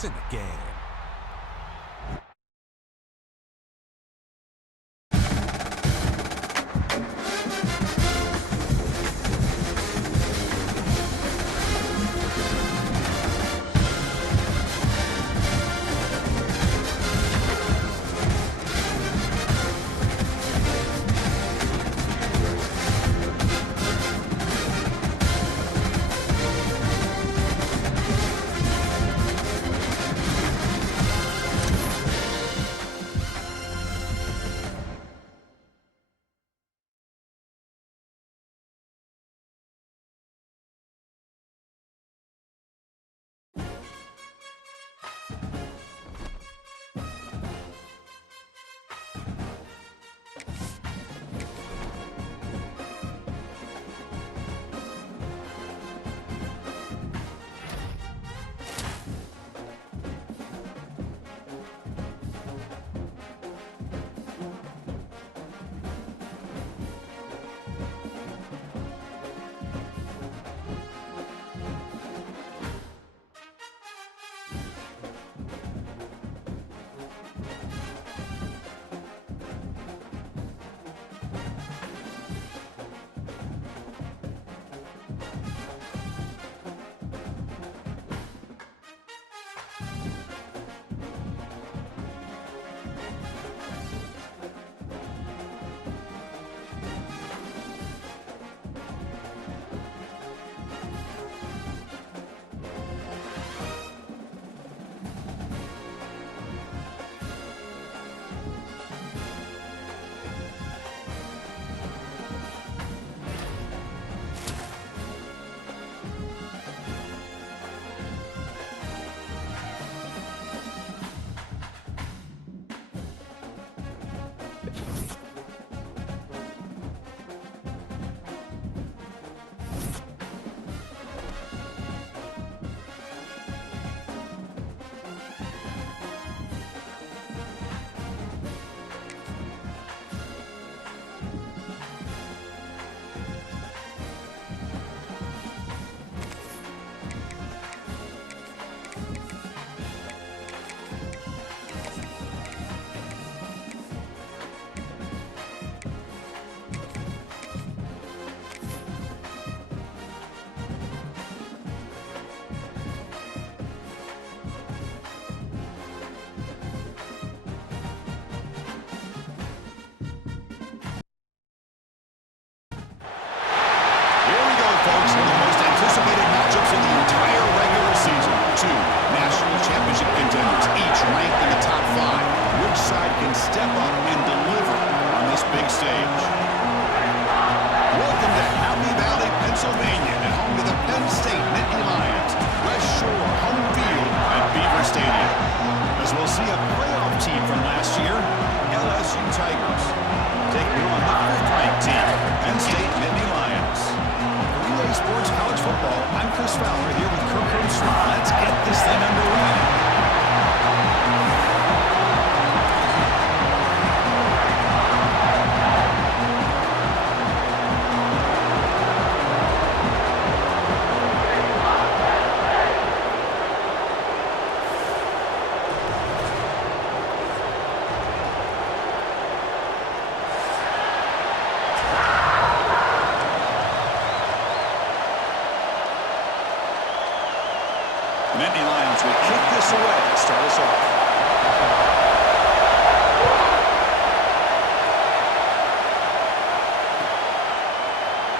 points in the game.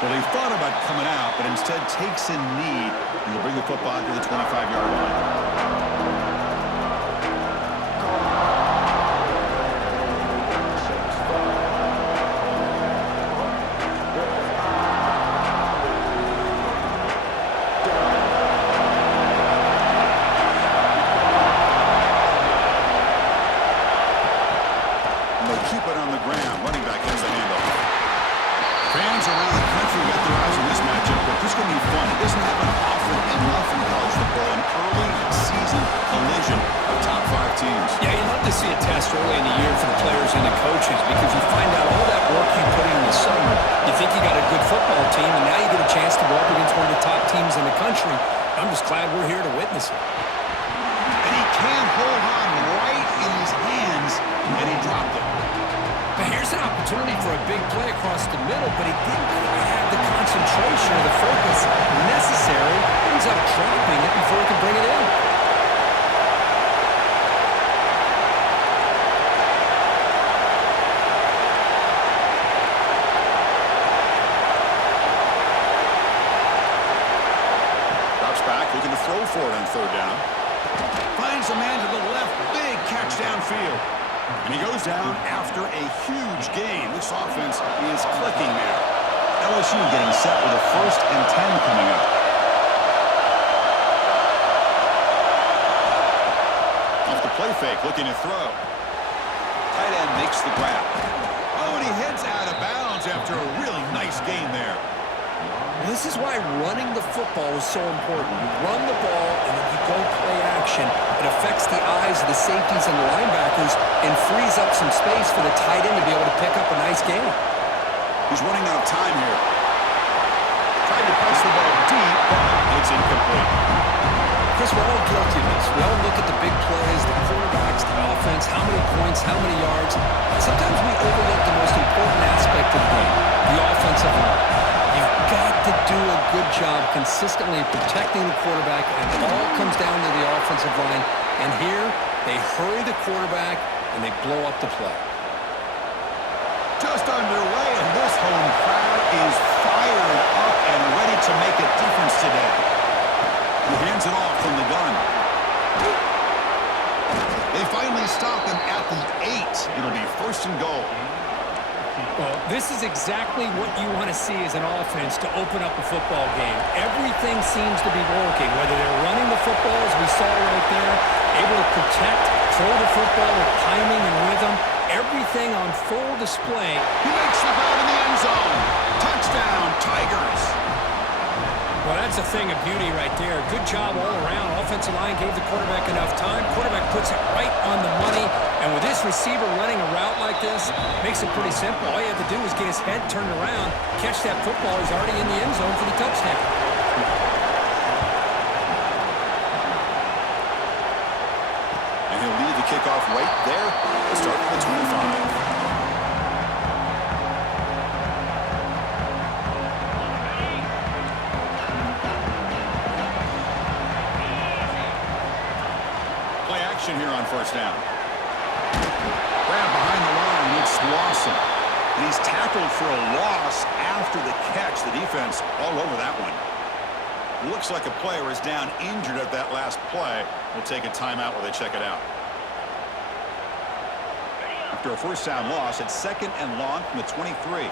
Well, he thought about coming out, but instead takes a knee and will bring the football to the 25-yard line. Keep it on the ground. Running back has the handoff. Fans around the country got their eyes on this matchup, but this is going to be fun. It doesn't happen often enough in college football, an early season collision of top 5 teams. Yeah, you love to see a test early in the year for the players and the coaches because you find out all that work you put in the summer. You think you got a good football team, and now you get a chance to go up against one of the top teams in the country. I'm just glad we're here to witness it. And he Just an opportunity for a big play across the middle, but he didn't quite have the concentration or the focus necessary. Ends up dropping it before he can bring it in. Drops back, looking to throw for it on third down. Finds a man to the left. Big catch downfield. And he goes down after a huge gain. This offense is clicking now. LSU getting set with a 1st and 10 coming up. Off the play fake, looking to throw. Tight end makes the grab. Oh, and he heads out of bounds after a really nice gain there. This is why running the football is so important. You run the ball, and then you go play action. It affects the eyes of the safeties and the linebackers and frees up some space for the tight end to be able to pick up a nice gain. He's running out of time here. Tried to press the ball deep, but it's incomplete. Chris, we're all guilty of this. We all look at the big plays, the quarterbacks, the offense, how many points, how many yards. Sometimes we overlook the most important aspect of the game, the offensive line. You've got to do a good job consistently protecting the quarterback, and it all comes down to the offensive line. And here, they hurry the quarterback, and they blow up the play. Just underway, and this home crowd is fired up and ready to make a difference today. He hands it off from the gun. They finally stop him at the 8. It'll be 1st and goal. Well, this is exactly what you want to see as an offense to open up a football game. Everything seems to be working, whether they're running the football, as we saw right there, able to protect, throw the football with timing and rhythm, everything on full display. He makes the grab in the end zone. Touchdown, Tigers. Well, that's a thing of beauty right there. Good job all around. Offensive line gave the quarterback enough time. Quarterback puts it right on the money. And with this receiver running a route like this, makes it pretty simple. All you have to do is get his head turned around, catch that football. He's already in the end zone for the touchdown. And he'll lead the kickoff right there. We'll start from the 25. Here on 1st down. Grab behind the line, it's Lawson. And he's tackled for a loss after the catch. The defense all over that one. Looks like a player is down injured at that last play. We'll take a timeout while they check it out. After a 1st down loss, it's 2nd and long from the 23.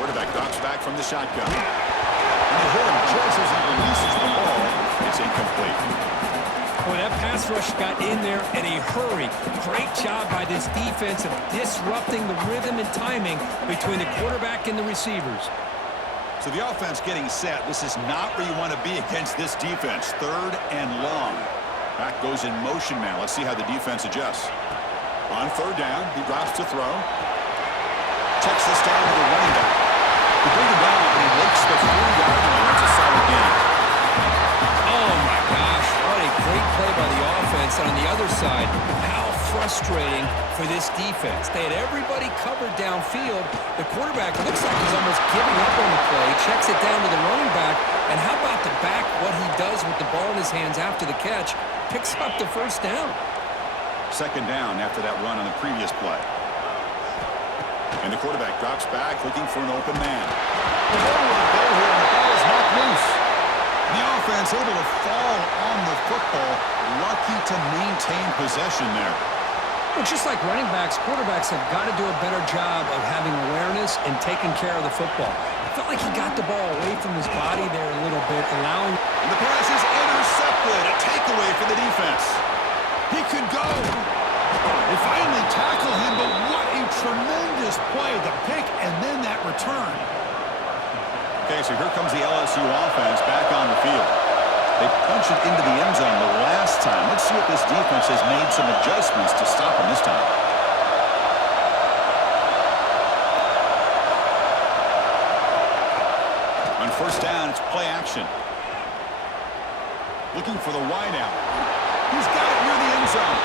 Quarterback drops back from the shotgun. And they hit him just as he releases the ball. It's incomplete. Boy, that pass rush got in there in a hurry. Great job by this defense of disrupting the rhythm and timing between the quarterback and the receivers. So the offense getting set. This is not where you want to be against this defense. 3rd and long. Back goes in motion now. Let's see how the defense adjusts. On 3rd down, he drops to throw. Checks this down to the running back. He brings him down, and he makes the 3-yard line. That's a solid gain. Oh, my gosh. What a great play by the offense. And on the other side, how frustrating for this defense. They had everybody covered downfield. The quarterback looks like he's almost giving up on the play. Checks it down to the running back. And how about the back, what he does with the ball in his hands after the catch? Picks up the 1st down. 2nd down after that run on the previous play. And the quarterback drops back, looking for an open man. The ball is there here, and the ball is knocked loose. The offense able to fall on the football, lucky to maintain possession there. Well, just like running backs, quarterbacks have got to do a better job of having awareness and taking care of the football. I felt like he got the ball away from his body there a little bit, allowing... And the pass is intercepted, a takeaway for the defense. He could go. They finally tackle him, but what a tremendous play, the pick and then that return. Okay, so here comes the LSU offense back on the field. They punch it into the end zone the last time. Let's see if this defense has made some adjustments to stop him this time. On 1st down, it's play action. Looking for the wideout. He's got it near the end zone.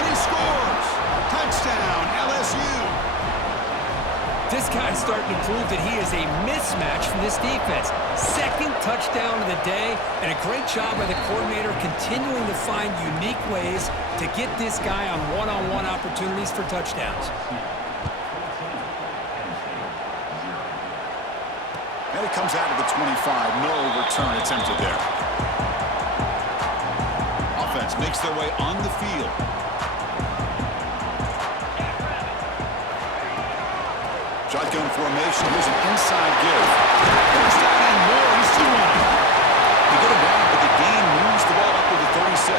And he scores! Touchdown, LSU! This guy's starting to prove that he is a mismatch for this defense. Second touchdown of the day, and a great job by the coordinator continuing to find unique ways to get this guy on one-on-one opportunities for touchdowns. And it comes out of the 25. No return attempted there. Offense makes their way on the field. Shotgun formation. Here's an inside give. First down and more. He's still running. They get him down, but the game moves the ball up to the 36.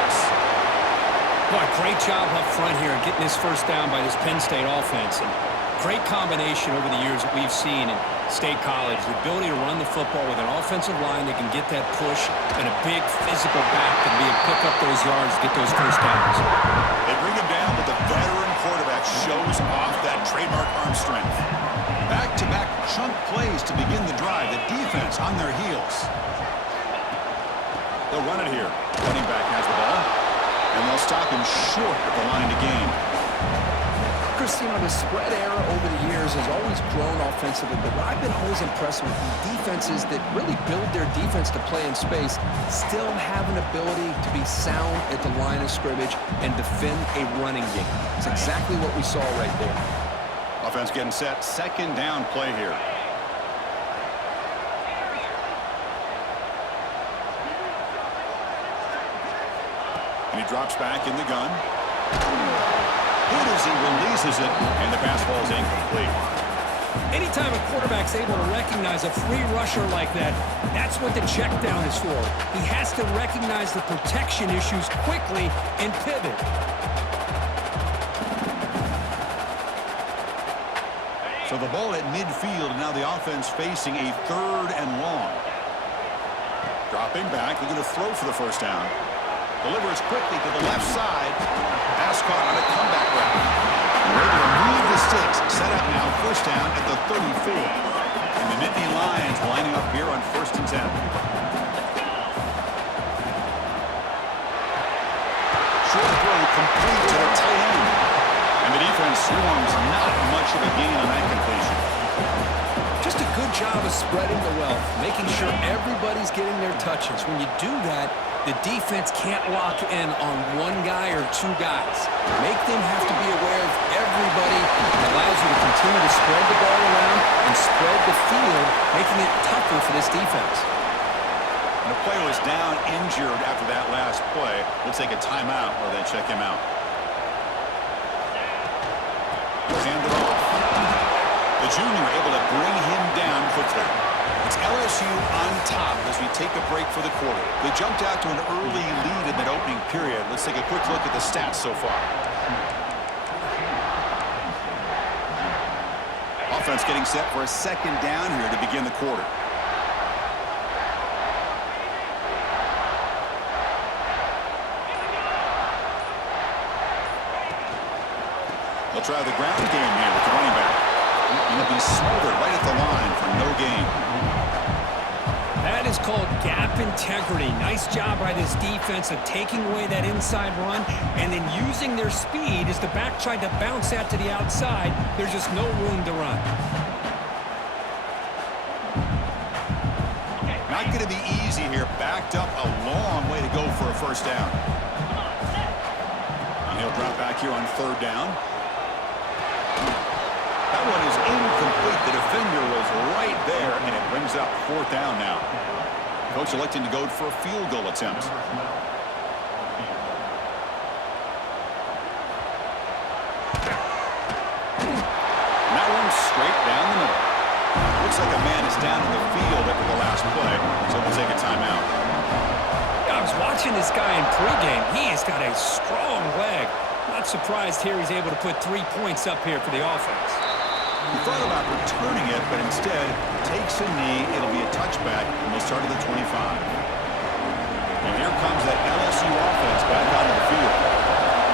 Boy, great job up front here getting this first down by this Penn State offense. And great combination over the years that we've seen in State College. The ability to run the football with an offensive line that can get that push and a big physical back and be able to pick up those yards, get those first downs. They bring him down, but the veteran quarterback shows off that trademark arm strength. Back-to-back chunk plays to begin the drive. The defense on their heels. They'll run it here. Running back has the ball. And they'll stop him short at the line to gain. Christine, the spread era over the years has always grown offensively, but what I've been always impressed with defenses that really build their defense to play in space still have an ability to be sound at the line of scrimmage and defend a running game. It's exactly what we saw right there. Offense getting set. Second down play here. And he drops back in the gun. Hit as he releases it, and the pass falls incomplete. Anytime a quarterback's able to recognize a free rusher like that, that's what the check down is for. He has to recognize the protection issues quickly and pivot. So the ball at midfield, and now the offense facing a third and long. Dropping back, looking to throw for the first down. Delivers quickly to the left side. Pass caught on a comeback route. Ready to move the sticks. Set up now, first down at the 34. And the Nittany Lions lining up here on 1st and 10. Short throw complete to the tight end. And the defense swarms not much of a gain on that completion. Just a good job of spreading the wealth, making sure everybody's getting their touches. When you do that, the defense can't lock in on one guy or two guys. Make them have to be aware of everybody. It allows you to continue to spread the ball around and spread the field, making it tougher for this defense. And the player is down injured after that last play. We'll take a timeout while they check him out. Hand it off. The junior able to bring him down quickly. It's LSU on top as we take a break for the quarter. They jumped out to an early lead in that opening period. Let's take a quick look at the stats so far. Offense getting set for a second down here to begin the quarter. They'll try the ground game here with the running back. And he'll be smothered right at the line for no gain. That is called gap integrity. Nice job by this defense of taking away that inside run and then using their speed as the back tried to bounce out to the outside. There's just no room to run. Not going to be easy here. Backed up a long way to go for a first down. And he'll drop back here on third down. That one is incomplete. The defender was right there, and it brings up fourth down now. Coach electing to go for a field goal attempt. And that one's straight down the middle. Looks like a man is down in the field after the last play, so we'll take a timeout. I was watching this guy in pregame. He has got a strong leg. Not surprised here he's able to put 3 points up here for the offense. He thought about returning it, but instead takes a knee. It'll be a touchback, and they'll start at the 25. And here comes that LSU offense back onto the field.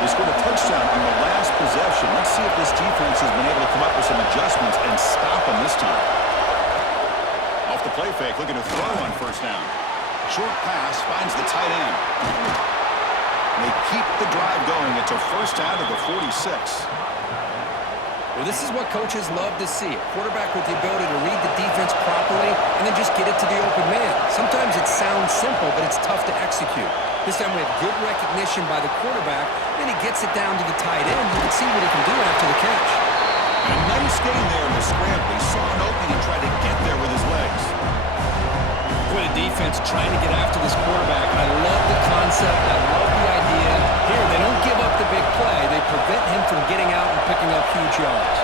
They scored a touchdown in the last possession. Let's see if this defense has been able to come up with some adjustments and stop them this time. Off the play fake, looking to throw on first down. Short pass finds the tight end. They keep the drive going. It's a first down to the 46. Well, this is what coaches love to see. A quarterback with the ability to read the defense properly and then just get it to the open man. Sometimes it sounds simple, but it's tough to execute. This time we have good recognition by the quarterback, then he gets it down to the tight end. You can see what he can do after the catch. And a nice gain there in the scramble. He saw an opening and tried to get there with his legs. For the defense trying to get after this quarterback, I love the concept. I love the idea. Here, they don't give up the big play. They prevent him from getting out and picking up huge yards.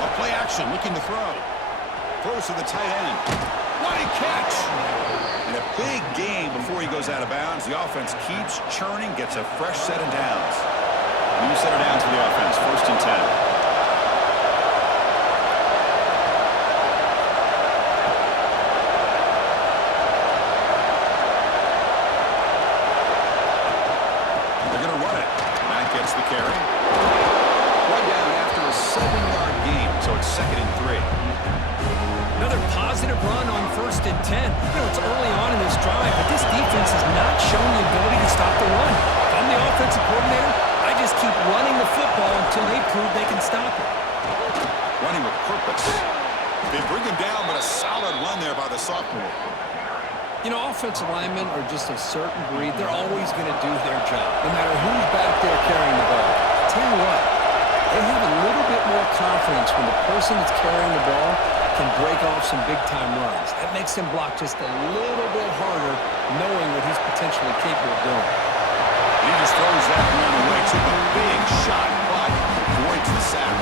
A play action, looking to throw. Throws to the tight end. What a catch! And a big gain before he goes out of bounds. The offense keeps churning, gets a fresh set of downs. New set of downs for the offense, 1st and 10. The carry. One down after a 7-yard gain, so it's 2nd and 3. Another positive run on 1st and 10. It's early on in this drive, but this defense has not shown the ability to stop the run. If I'm the offensive coordinator, I just keep running the football until they prove they can stop it. Running with purpose. They bring him down, but a solid run there by the sophomore. Offensive linemen are just a certain breed. They're always going to do their job, no matter who's back there carrying the ball. I'll tell you what, they have a little bit more confidence when the person that's carrying the ball can break off some big-time runs. That makes him block just a little bit harder, knowing what he's potentially capable of doing. He just throws that one away. Took a big shot, but avoids the sack.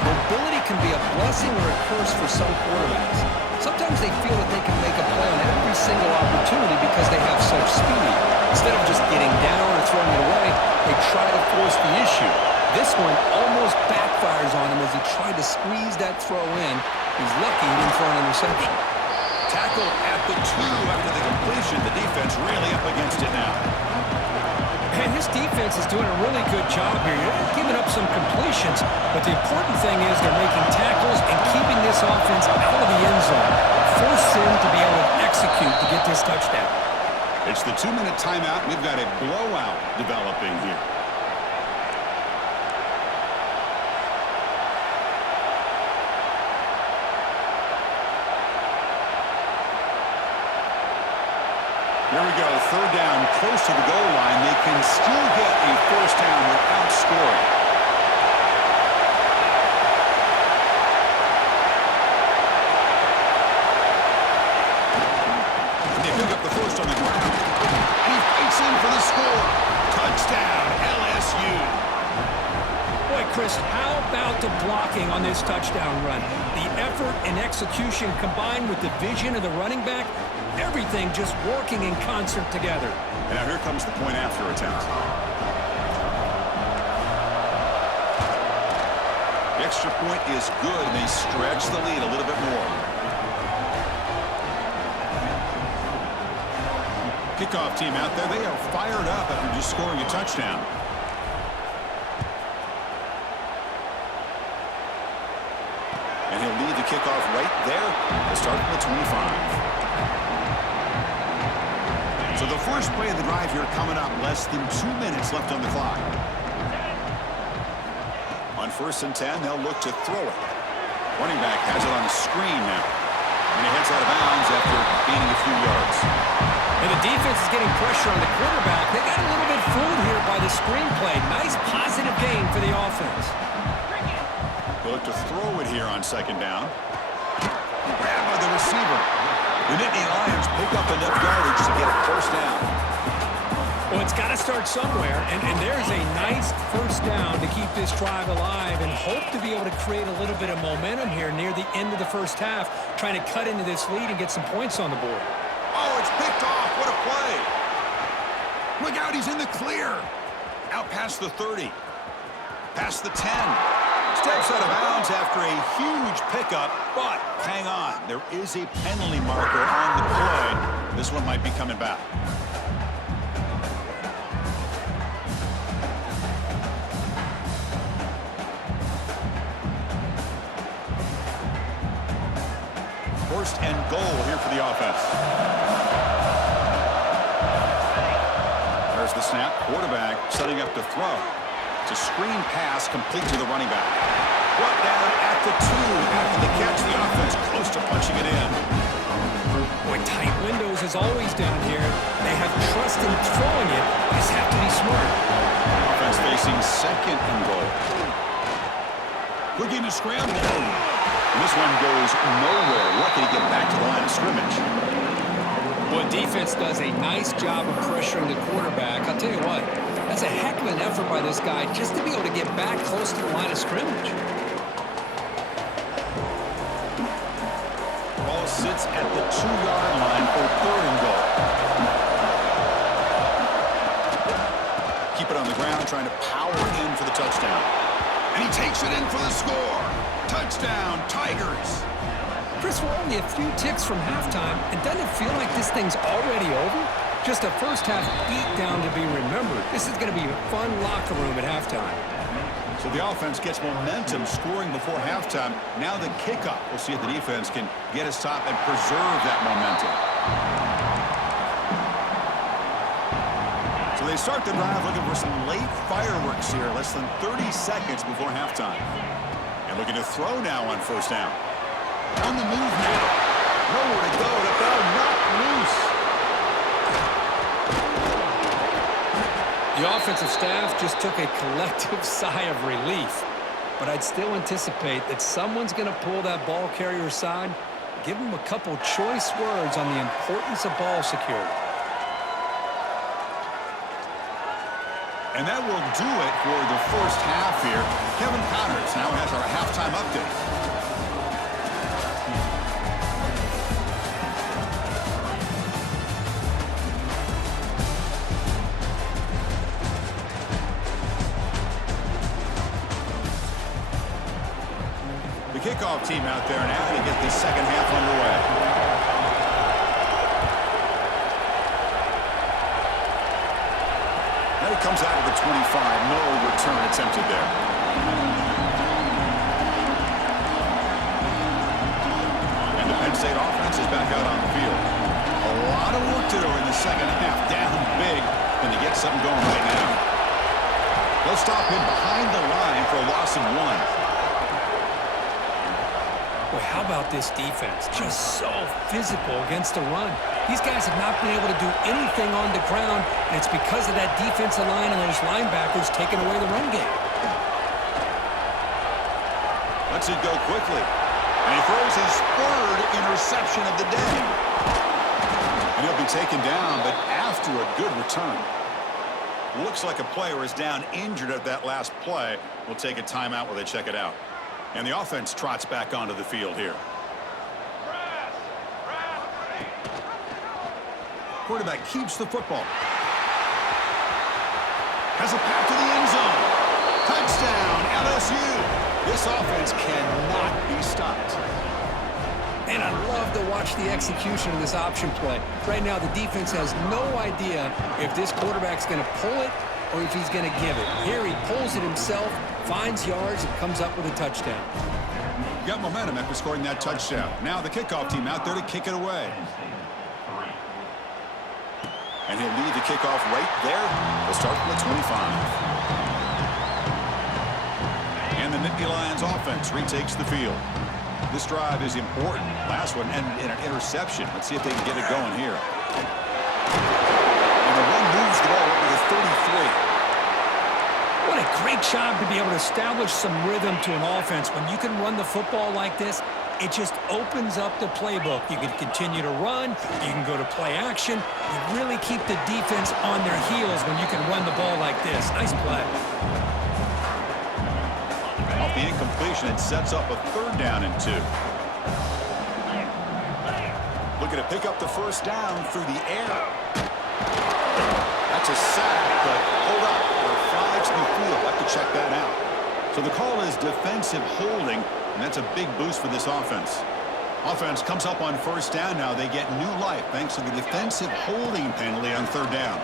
Mobility can be a blessing or a curse for some quarterbacks. Sometimes they feel that they can make a play on every single opportunity because they have such speed. Instead of just getting down or throwing it away, they try to force the issue. This one almost backfires on him as he tried to squeeze that throw in. He's lucky he didn't throw an interception. Tackle at the 2 after the completion. The defense really up against it now. And his defense is doing a really good job here. They're giving up some completions, but the important thing is they're making tackles and keeping this offense out of the end zone. Force him to be able to execute to get this touchdown. It's the 2-minute timeout. We've got a blowout developing here. Here we go, 3rd down, close to the goal line. They can still get a 1st down without scoring. And they pick up the 1st on the ground. And he fights in for the score. Touchdown, LSU. Boy, Chris, how about the blocking on this touchdown run? The effort and execution combined with the vision of the running back, everything just working in concert together. And now here comes the point after attempt. The extra point is good, and they stretch the lead a little bit more. Kickoff team out there, they are fired up after just scoring a touchdown. And he'll lead the kickoff right there to start from the 25. So the first play of the drive here coming up. Less than 2 minutes left on the clock. On 1st and 10, they'll look to throw it. Running back has it on the screen now. And he heads out of bounds after gaining a few yards. And the defense is getting pressure on the quarterback. They got a little bit fooled here by the screen play. Nice positive gain for the offense. They'll look to throw it here on 2nd down. Grabbed by the receiver. The Nittany Lions pick up enough yardage to get a 1st down. Well, it's got to start somewhere, and there's a nice 1st down to keep this drive alive and hope to be able to create a little bit of momentum here near the end of the 1st half, trying to cut into this lead and get some points on the board. Oh, it's picked off. What a play. Look out, he's in the clear. Out past the 30. Past the 10. Steps out of bounds after a huge pickup, but hang on. There is a penalty marker on the play. This one might be coming back. first and goal here for the offense. There's the snap. Quarterback setting up to throw. It's a screen pass complete to the running back. Brought down at the 2 after the catch. The offense close to punching it in. Boy, tight windows is always down here. They have trust in throwing it. They just have to be smart. Offense facing second and goal. Looking to scramble. And this one goes nowhere. Lucky to get back to the line of scrimmage. Well, defense does a nice job of pressuring the quarterback. I'll tell you what, that's a heck of an effort by this guy just to be able to get back close to the line of scrimmage. Ball sits at the 2-yard line for third and goal. Keep it on the ground, trying to power in for the touchdown. And he takes it in for the score. Touchdown, Tigers. Chris, we're only a few ticks from halftime, and doesn't it feel like this thing's already over? Just a first-half beatdown to be remembered. This is going to be a fun locker room at halftime. So the offense gets momentum, scoring before halftime. Now the kickoff. We'll see if the defense can get a stop and preserve that momentum. So they start the drive looking for some late fireworks here. Less than 30 seconds before halftime. And looking to throw now on first down. On the move now. Nowhere to go. The ball not loose. The offensive staff just took a collective sigh of relief. But I'd still anticipate that someone's going to pull that ball carrier aside, give him a couple choice words on the importance of ball security. And that will do it for the first half here. Kevin Connors now has our halftime update. The kickoff team out there now to get this second half underway. Now he comes out of the 25. No return attempted there. And the Penn State offense is back out on the field. A lot of work to do in the second half. Down big. Can they get something going right now? They'll stop him behind the line for a loss of 1. Boy, how about this defense? Just so physical against the run. These guys have not been able to do anything on the ground, and it's because of that defensive line and those linebackers taking away the run game. Lets it go quickly. And he throws his third interception of the day. And he'll be taken down, but after a good return. Looks like a player is down injured at that last play. We'll take a timeout while they check it out. And the offense trots back onto the field here. Quarterback keeps the football. Has a pass to the end zone. Touchdown, LSU. This offense cannot be stopped. And I love to watch the execution of this option play. Right now, the defense has no idea if this quarterback's going to pull it or if he's going to give it. Here he pulls it himself, finds yards, and comes up with a touchdown. Got momentum after scoring that touchdown. Now the kickoff team out there to kick it away. And he'll lead the kickoff right there. We'll start from the 25. And the Nittany Lions offense retakes the field. This drive is important. Last one ended in an interception. Let's see if they can get it going here. And the run moves the ball over to 33. What a great job to be able to establish some rhythm to an offense. When you can run the football like this, it just opens up the playbook. You can continue to run. You can go to play action. You really keep the defense on their heels when you can run the ball like this. Nice play. Off the incompletion, it sets up a third down and 2. Looking to pick up the first down through the air. That's a sack, but hold up. There are flags in the field. I'll have to check that out. So the call is defensive holding, and that's a big boost for this offense. Offense comes up on first down now. They get new life thanks to the defensive holding penalty on third down.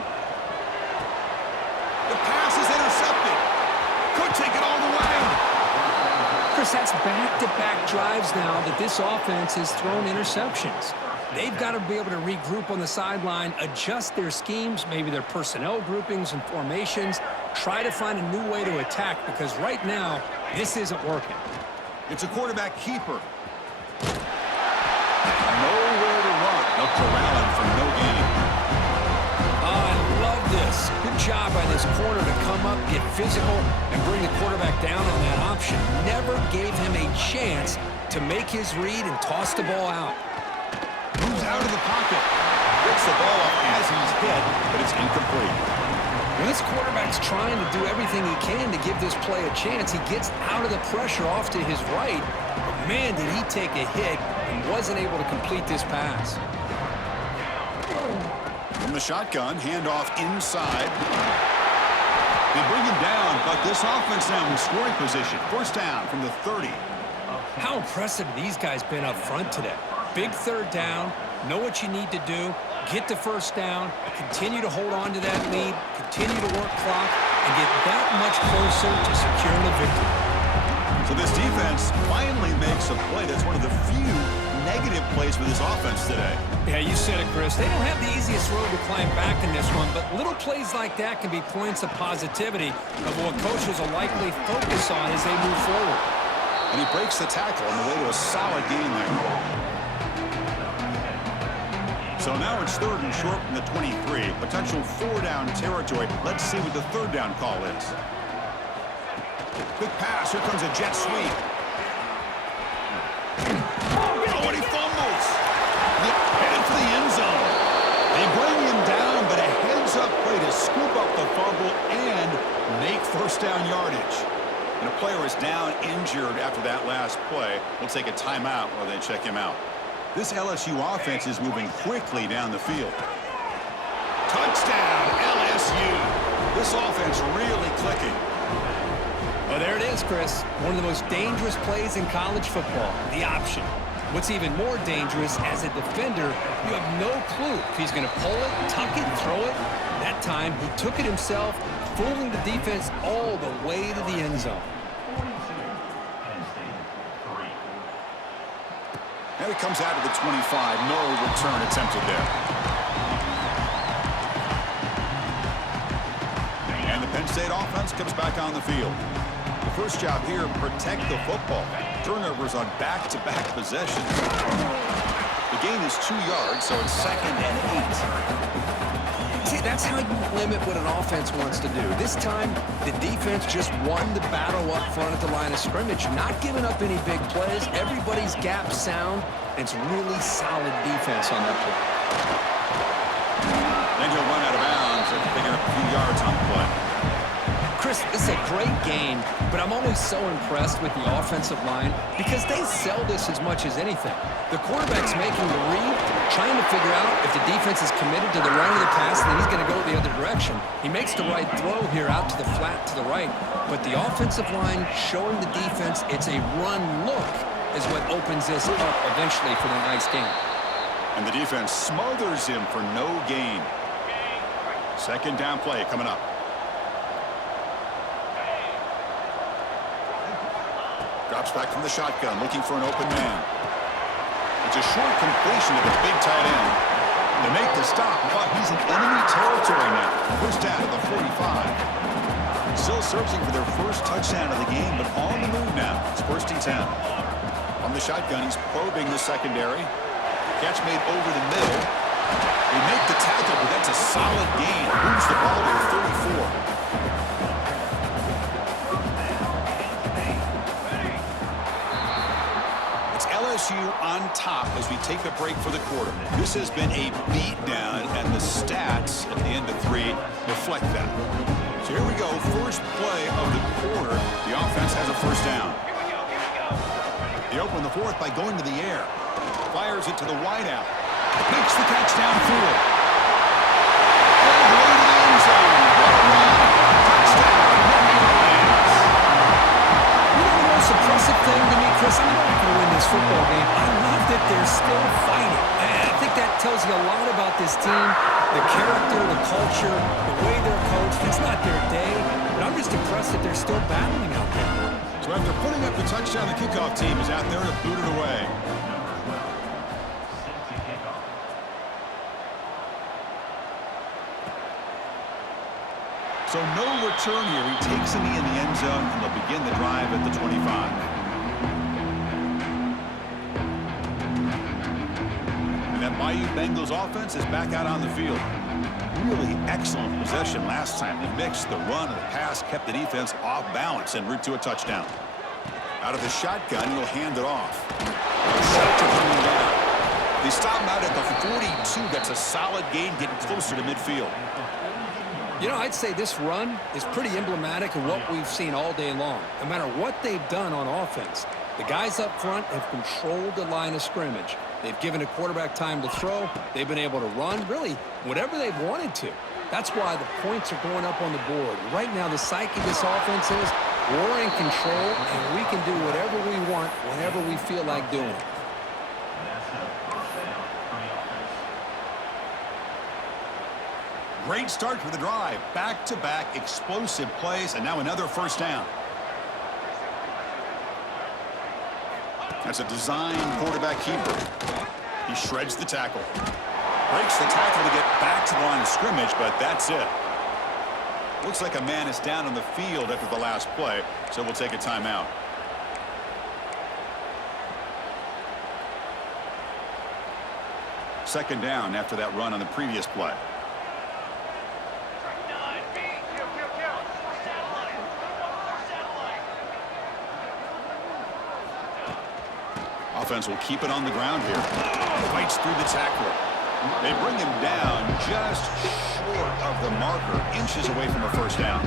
The pass is intercepted. Could take it all the way. Chris, that's back-to-back drives now that this offense has thrown interceptions. They've got to be able to regroup on the sideline, adjust their schemes, maybe their personnel groupings and formations, try to find a new way to attack because right now, this isn't working. It's a quarterback keeper. Nowhere to run. They'll corral him for no gain. I love this. Good job by this corner to come up, get physical, and bring the quarterback down on that option. Never gave him a chance to make his read and toss the ball out. Moves out of the pocket. Gets the ball up as he's hit, but it's incomplete. When this quarterback's trying to do everything he can to give this play a chance, he gets out of the pressure off to his right. But man, did he take a hit and wasn't able to complete this pass. From the shotgun, handoff inside. They bring him down, but this offense now in scoring position. First down from the 30. How impressive have these guys been up front today? Big third down, know what you need to do, get the first down, continue to hold on to that lead, continue to work clock, and get that much closer to securing a victory. So this defense finally makes a play. That's one of the few negative plays for this offense today. Yeah, you said it, Chris. They don't have the easiest road to climb back in this one, but little plays like that can be points of positivity of what coaches will likely focus on as they move forward. And he breaks the tackle on the way to a solid gain there. So now it's third and short from the 23. Potential four-down territory. Let's see what the third down call is. Quick pass. Here comes a jet sweep. Oh, and he fumbles. Headed for the end zone. They bring him down, but a heads-up play to scoop up the fumble and make first down yardage. And a player is down injured after that last play. We'll take a timeout while they check him out. This LSU offense is moving quickly down the field. Touchdown, LSU. This offense really clicking. Well, there it is, Chris. One of the most dangerous plays in college football, the option. What's even more dangerous, as a defender, you have no clue if he's going to pull it, tuck it, throw it. That time, he took it himself, fooling the defense all the way to the end zone. Now he comes out of the 25. No return attempted there. And the Penn State offense comes back on the field. The first job here, protect the football. Turnovers on back-to-back possessions. The gain is 2 yards, so it's 2nd and 8. See, that's how you limit what an offense wants to do. This time, the defense just won the battle up front at the line of scrimmage, not giving up any big plays. Everybody's gap sound. It's really solid defense on that play. Then he'll run out of bounds after picking up a few yards on the play. Chris, this is a great game, but I'm always so impressed with the offensive line because they sell this as much as anything. The quarterback's making the read, trying to figure out if the defense is committed to the run or the pass, then he's going to go the other direction. He makes the right throw here out to the flat to the right, but the offensive line showing the defense it's a run look is what opens this up eventually for the nice game. And the defense smothers him for no gain. Second down play coming up. Drops back from the shotgun, looking for an open man. It's a short completion to the big tight end. They make the stop, but he's in enemy territory now. First down to the 45. Still searching for their first touchdown of the game, but on the move now. It's 1st and 10. On the shotgun, he's probing the secondary. Catch made over the middle. They make the tackle, but that's a solid gain. Moves the ball to the 34. LSU on top as we take the break for the quarter. This has been a beatdown, and the stats at the end of 3 reflect that. So here we go, first play of the quarter. The offense has a first down. They open the 4th by going to the air. Fires it to the wideout. Makes the catch downfield. All the way to the end zone. Touchdown. The most impressive thing to me, Chris, I'm not going to win this football game. I love that they're still fighting. And I think that tells you a lot about this team, the character, the culture, the way they're coached. It's not their day, but I'm just impressed that they're still battling out there. So after putting up the touchdown, the kickoff team is out there to boot it away. So no return here. He takes a knee in the end zone, and they'll begin the drive at the 25. And that Bayou Bengals offense is back out on the field. Really excellent possession last time. They mixed the run and the pass, kept the defense off balance en route to a touchdown. Out of the shotgun, he'll hand it off. Shelton coming down. They stop him out at the 42. That's a solid gain, getting closer to midfield. You know, I'd say this run is pretty emblematic of what we've seen all day long. No matter what they've done on offense, the guys up front have controlled the line of scrimmage. They've given the quarterback time to throw. They've been able to run, really, whatever they've wanted to. That's why the points are going up on the board. Right now, the psyche of this offense is we're in control, and we can do whatever we want whenever we feel like doing it. Great start for the drive. Back-to-back explosive plays, and now another first down. That's a design quarterback keeper. He shreds the tackle. Breaks the tackle to get back to the line of scrimmage, but that's it. Looks like a man is down on the field after the last play, so we'll take a timeout. Second down after that run on the previous play. Offense will keep it on the ground here. Fights through the tackle. They bring him down just short of the marker, inches away from a first down.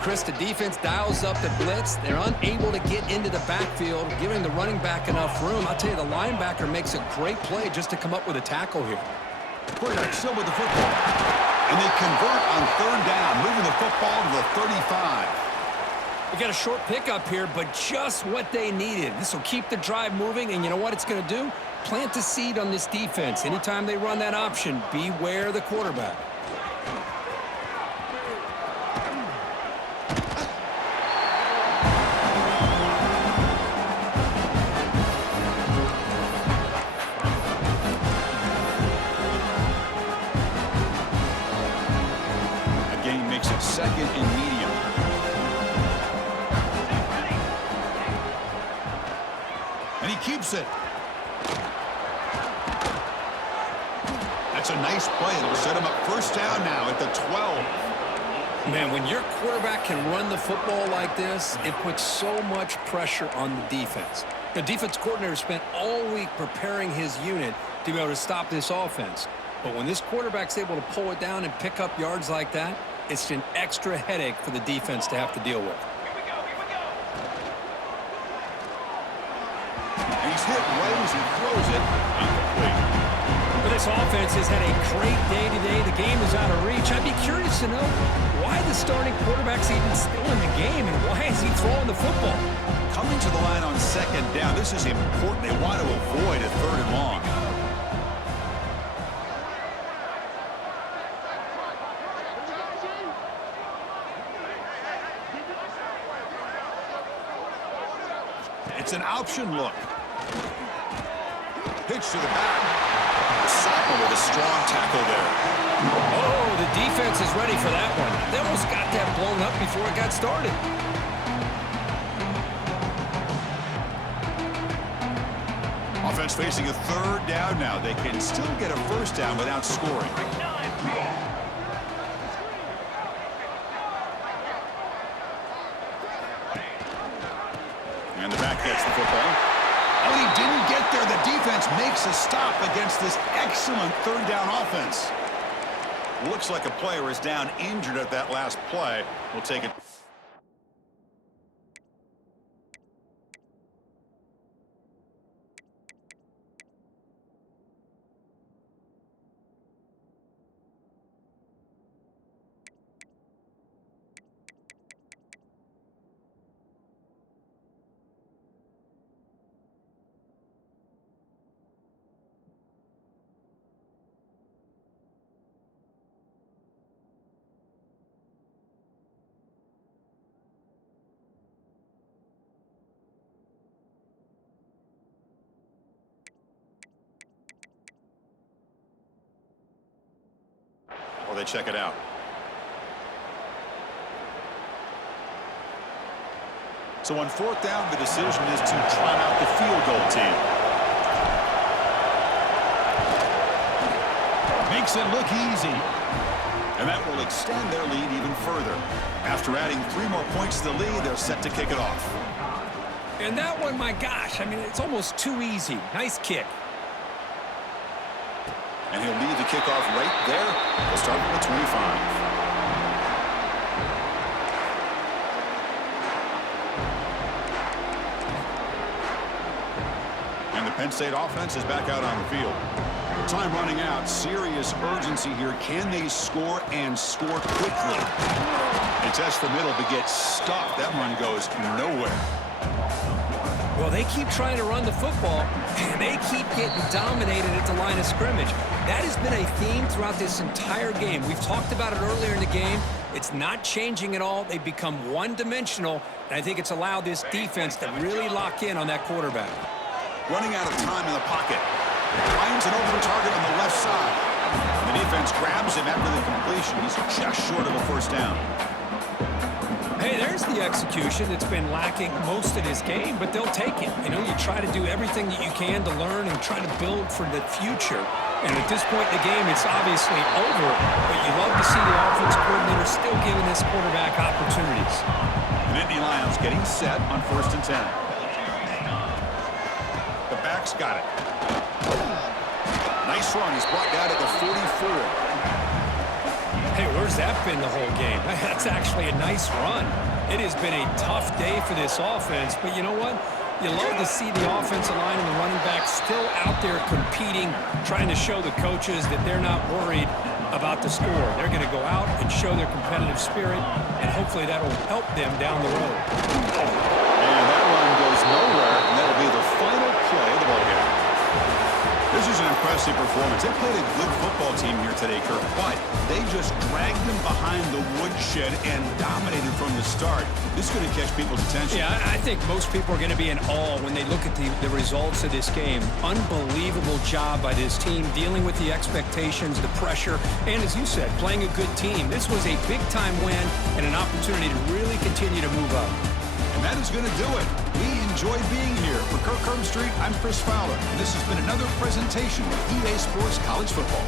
Chris, the defense dials up the blitz. They're unable to get into the backfield, giving the running back enough room. I'll tell you, the linebacker makes a great play just to come up with a tackle here. Quarterback still with the football. And they convert on third down, moving the football to the 35. We got a short pickup here, but just what they needed. This will keep the drive moving, and you know what it's going to do? Plant a seed on this defense. Anytime they run that option, beware the quarterback. That gain makes it second and medium. And he keeps it. That's a nice play. It'll set him up first down now at the 12. Man, when your quarterback can run the football like this, it puts so much pressure on the defense. The defense coordinator spent all week preparing his unit to be able to stop this offense. But when this quarterback's able to pull it down and pick up yards like that, it's an extra headache for the defense to have to deal with. He's hit right as he throws it. Incomplete. But this offense has had a great day today. The game is out of reach. I'd be curious to know why the starting quarterback's even still in the game and why is he throwing the football? Coming to the line on second down. This is important. They want to avoid a third and long. It's an option look. Pitch to the back. Sacco with a strong tackle there. Oh, the defense is ready for that one. They almost got that blown up before it got started. Offense facing a third down now. They can still get a first down without scoring. And the back gets the football. Oh, he didn't get there. The defense makes a stop against this excellent third down offense. Looks like a player is down injured at that last play. We'll take it. they check it out. So on fourth down, the decision is to trot out the field goal team. Makes it look easy. And that will extend their lead even further. After adding 3 more points to the lead, they're set to kick it off. And that one, my gosh, I mean, it's almost too easy. Nice kick. And he'll lead the kickoff right there. We'll start with the 25. And the Penn State offense is back out on the field. Time running out. Serious urgency here. Can they score and score quickly? They test the middle but get stuffed. That run goes nowhere. Well, they keep trying to run the football, and they keep getting dominated at the line of scrimmage. That has been a theme throughout this entire game. We've talked about it earlier in the game. It's not changing at all. They've become one-dimensional, and I think it's allowed this defense to really lock in on that quarterback. Running out of time in the pocket. Finds an open target on the left side. The defense grabs him after the completion. He's just short of a first down. Hey, there's the execution that's been lacking most of this game, but they'll take it. You know, you try to do everything that you can to learn and try to build for the future. And at this point in the game, it's obviously over, but you love to see the offense coordinator still giving this quarterback opportunities. The Nittany Lions getting set on 1st and 10. The back's got it. Nice run. He's brought down at the 44. Hey, where's that been the whole game? That's actually a nice run. It has been a tough day for this offense, but you know what? You love to see the offensive line and the running back still out there competing, trying to show the coaches that they're not worried about the score. They're going to go out and show their competitive spirit, and hopefully that will help them down the road. And that run goes nowhere, and that'll be the final play of the ball game. This is an impressive performance. They played a good football team here today, Kirk, but they just dragged them behind the woodshed and dominated from the start. This is going to catch people's attention. Yeah, I think most people are going to be in awe when they look at the results of this game. Unbelievable job by this team, dealing with the expectations, the pressure, and as you said, playing a good team. This was a big-time win and an opportunity to really continue to move up. And that is going to do it. We enjoyed being here. For Kirk Herbstreit, I'm Chris Fowler, and this has been another presentation of EA Sports College Football.